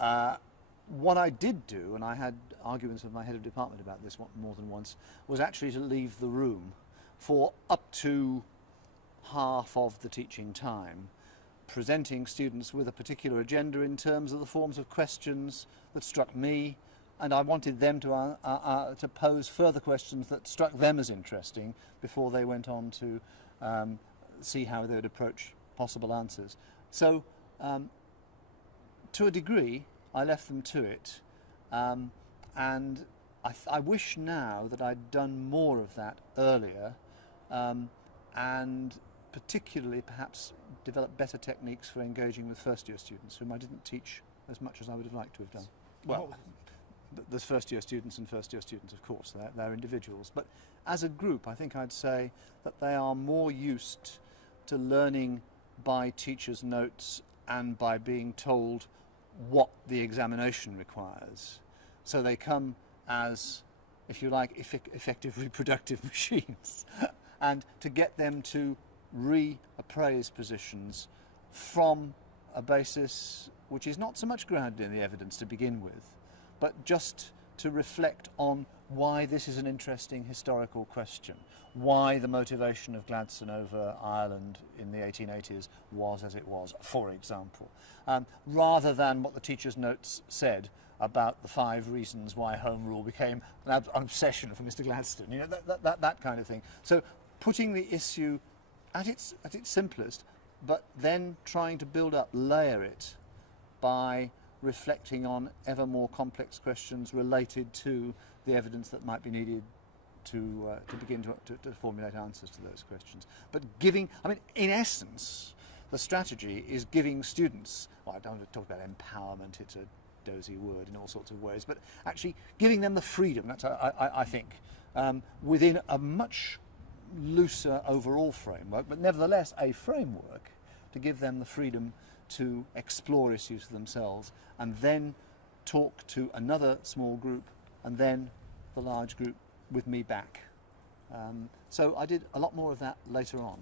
What I did do, and I had arguments with my head of department about this more than once, was actually to leave the room for up to half of the teaching time, presenting students with a particular agenda in terms of the forms of questions that struck me, and I wanted them to pose further questions that struck them as interesting before they went on to see how they would approach possible answers. So, to a degree, I left them to it, and I wish now that I'd done more of that earlier, and particularly perhaps develop better techniques for engaging with first-year students, whom I didn't teach as much as I would have liked to have done. Well, there's first-year students and first-year students, of course, they're individuals, but as a group I think I'd say that they are more used to learning by teachers' notes and by being told what the examination requires. So they come as, if you like, effective reproductive machines. And to get them to reappraise positions from a basis which is not so much grounded in the evidence to begin with, but just to reflect on why this is an interesting historical question, why the motivation of Gladstone over Ireland in the 1880s was as it was, for example, rather than what the teacher's notes said about the 5 reasons why Home Rule became an obsession for Mr. Gladstone, you know, that kind of thing. So putting the issue at its simplest, but then trying to build up, layer it by reflecting on ever more complex questions related to the evidence that might be needed to begin to formulate answers to those questions. But giving, I mean, in essence, the strategy is giving students, well, I don't want to talk about empowerment, it's a dozy word in all sorts of ways, but actually giving them the freedom, that's, I think, within a much looser overall framework, but nevertheless a framework to give them the freedom to explore issues for themselves and then talk to another small group and then the large group with me back. So I did a lot more of that later on.